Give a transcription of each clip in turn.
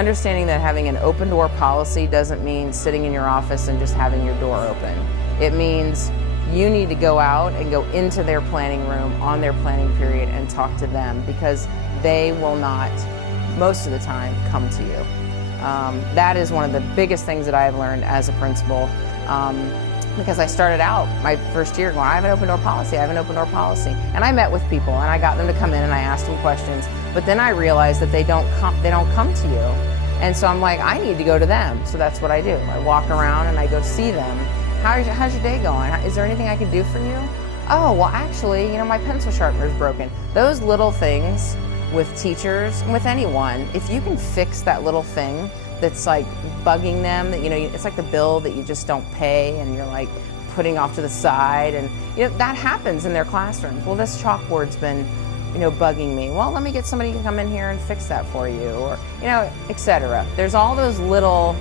understanding that having an open door policy doesn't mean sitting in your office and just having your door open. It means you need to go out and go into their planning room on their planning period and talk to them, because they will not, most of the time, come to you. That is one of the biggest things that I've learned as a principal, because I started out my first year going, I have an open door policy, I have an open door policy. And I met with people and I got them to come in and I asked them questions, but then I realized that they don't come to you. And so I'm like, I need to go to them. So that's what I do. I walk around and I go see them. How's your day going? Is there anything I can do for you? Oh, well actually, my pencil sharpener's broken. Those little things with teachers and with anyone, if you can fix that little thing that's like bugging them, that it's like the bill that you just don't pay and you're like putting off to the side, and that happens in their classrooms. Well, this chalkboard's been bugging me. Well, let me get somebody to come in here and fix that for you, or etc. There's all those little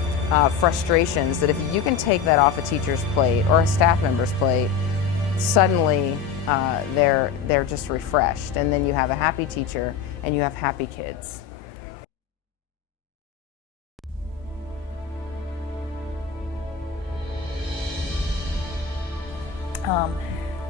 frustrations that if you can take that off a teacher's plate or a staff member's plate, suddenly they're just refreshed, and then you have a happy teacher and you have happy kids.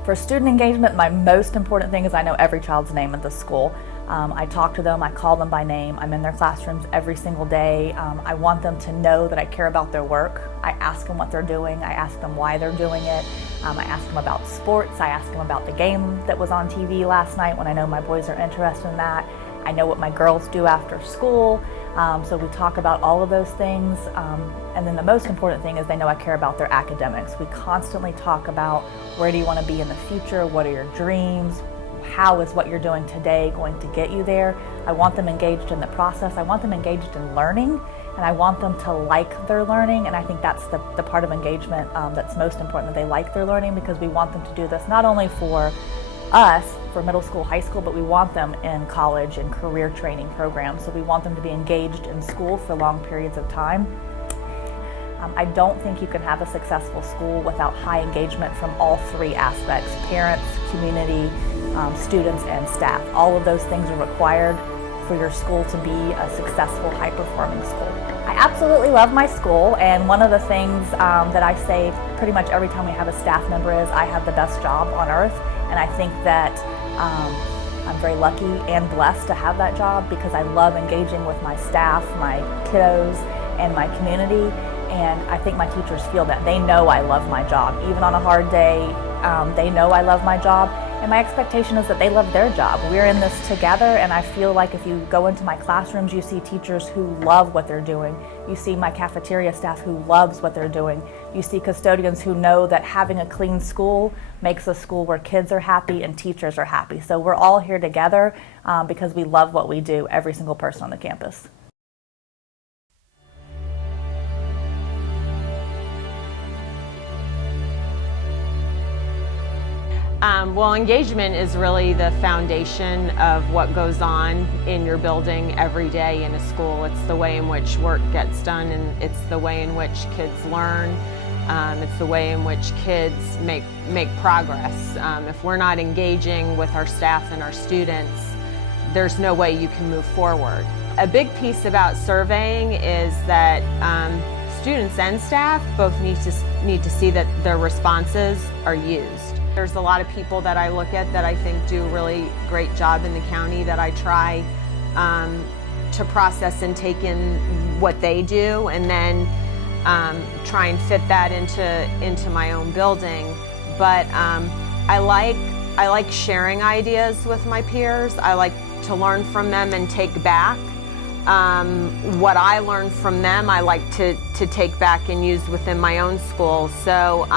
For student engagement, my most important thing is I know every child's name at the school. I talk to them, I call them by name, I'm in their classrooms every single day. I want them to know that I care about their work. I ask them what they're doing, I ask them why they're doing it. I ask them about sports, I ask them about the game that was on TV last night when I know my boys are interested in that. I know what my girls do after school, so we talk about all of those things. And then the most important thing is they know I care about their academics. We constantly talk about where do you want to be in the future, what are your dreams, how is what you're doing today going to get you there. I want them engaged in the process, I want them engaged in learning, and I want them to like their learning, and I think that's the part of engagement that's most important, that they like their learning, because we want them to do this not only for us, for middle school, high school, but we want them in college and career training programs. So we want them to be engaged in school for long periods of time. I don't think you can have a successful school without high engagement from all three aspects: parents, community, students, and staff. All of those things are required for your school to be a successful, high-performing school. I absolutely love my school, and one of the things that I say pretty much every time we have a staff member is I have the best job on earth. And I think that I'm very lucky and blessed to have that job, because I love engaging with my staff, my kiddos, and my community. And I think my teachers feel that. They know I love my job. Even on a hard day, they know I love my job. And my expectation is that they love their job. We're in this together, and I feel like if you go into my classrooms, you see teachers who love what they're doing. You see my cafeteria staff who loves what they're doing. You see custodians who know that having a clean school makes a school where kids are happy and teachers are happy. So we're all here together because we love what we do, every single person on the campus. Well, engagement is really the foundation of what goes on in your building every day in a school. It's the way in which work gets done, and it's the way in which kids learn. It's the way in which kids make progress. If we're not engaging with our staff and our students, there's no way you can move forward. A big piece about surveying is that students and staff both need to see that their responses are used. There's a lot of people that I look at that I think do a really great job in the county that I try to process and take in what they do, and then try and fit that into my own building. But I like sharing ideas with my peers. I like to learn from them and take back. What I learned from them, I like to take back and use within my own school. So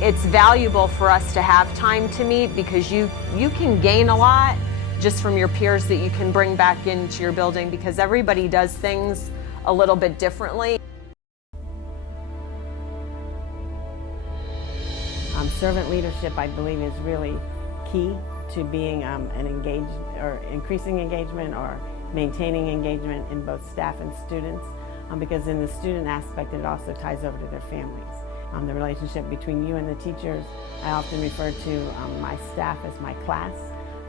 it's valuable for us to have time to meet, because you can gain a lot just from your peers that you can bring back into your building, because everybody does things a little bit differently. Servant leadership, I believe, is really key to being an engaged or increasing engagement or maintaining engagement in both staff and students, because in the student aspect it also ties over to their families. The relationship between you and the teachers, I often refer to my staff as my class.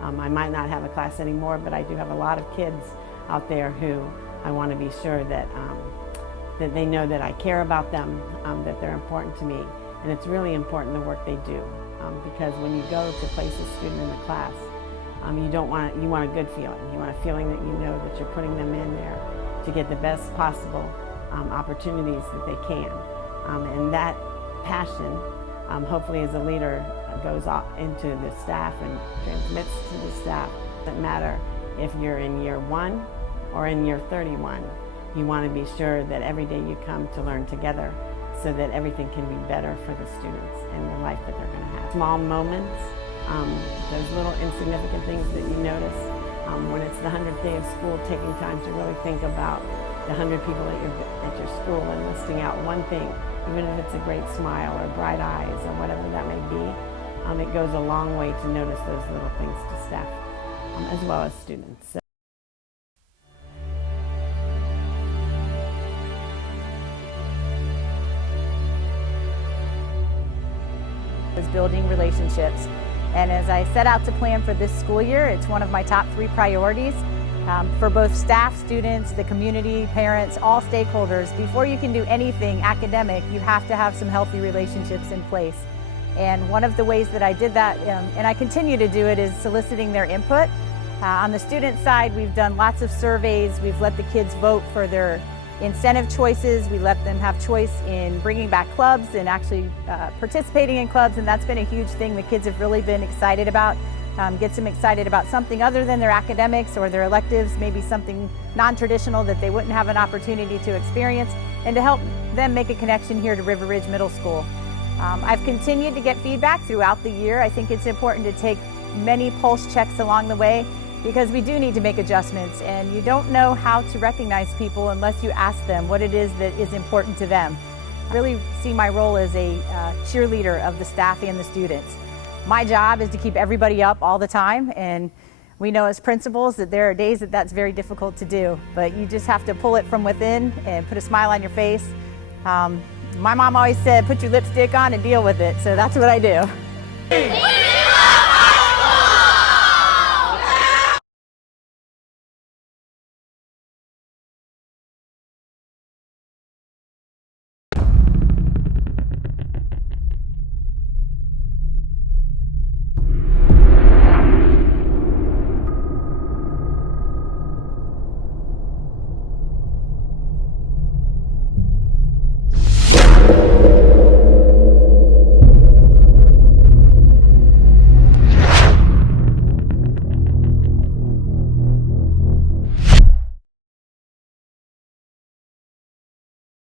I might not have a class anymore, but I do have a lot of kids out there who I want to be sure that, that they know that I care about them, that they're important to me. And it's really important the work they do, because when you go to place a student in the class, you want a good feeling. You want a feeling that you know that you're putting them in there to get the best possible opportunities that they can. And that passion, hopefully as a leader, goes off into the staff and transmits to the staff. It doesn't matter if you're in year 1 or in year 31. You want to be sure that every day you come to learn together so that everything can be better for the students and the life that they're going to have. Small moments, those little insignificant things that you notice. When it's the 100th day of school, taking time to really think about the 100 people at your school and listing out one thing, even if it's a great smile or bright eyes or whatever that may be, it goes a long way to notice those little things to staff as well as students. So is building relationships. And as I set out to plan for this school year, it's one of my top 3 priorities for both staff, students, the community, parents, all stakeholders. Before you can do anything academic, you have to have some healthy relationships in place. And one of the ways that I did that, and I continue to do it, is soliciting their input. On the student side, we've done lots of surveys. We've let the kids vote for their incentive choices. We let them have choice in bringing back clubs and actually participating in clubs, and that's been a huge thing the kids have really been excited about. Gets them excited about something other than their academics or their electives, maybe something non-traditional that they wouldn't have an opportunity to experience, and to help them make a connection here to River Ridge Middle School. I've continued to get feedback throughout the year. I think it's important to take many pulse checks along the way, because we do need to make adjustments, and you don't know how to recognize people unless you ask them what it is that is important to them. I really see my role as a cheerleader of the staff and the students. My job is to keep everybody up all the time, and we know as principals that there are days that that's very difficult to do, but you just have to pull it from within and put a smile on your face. My mom always said, put your lipstick on and deal with it, so that's what I do.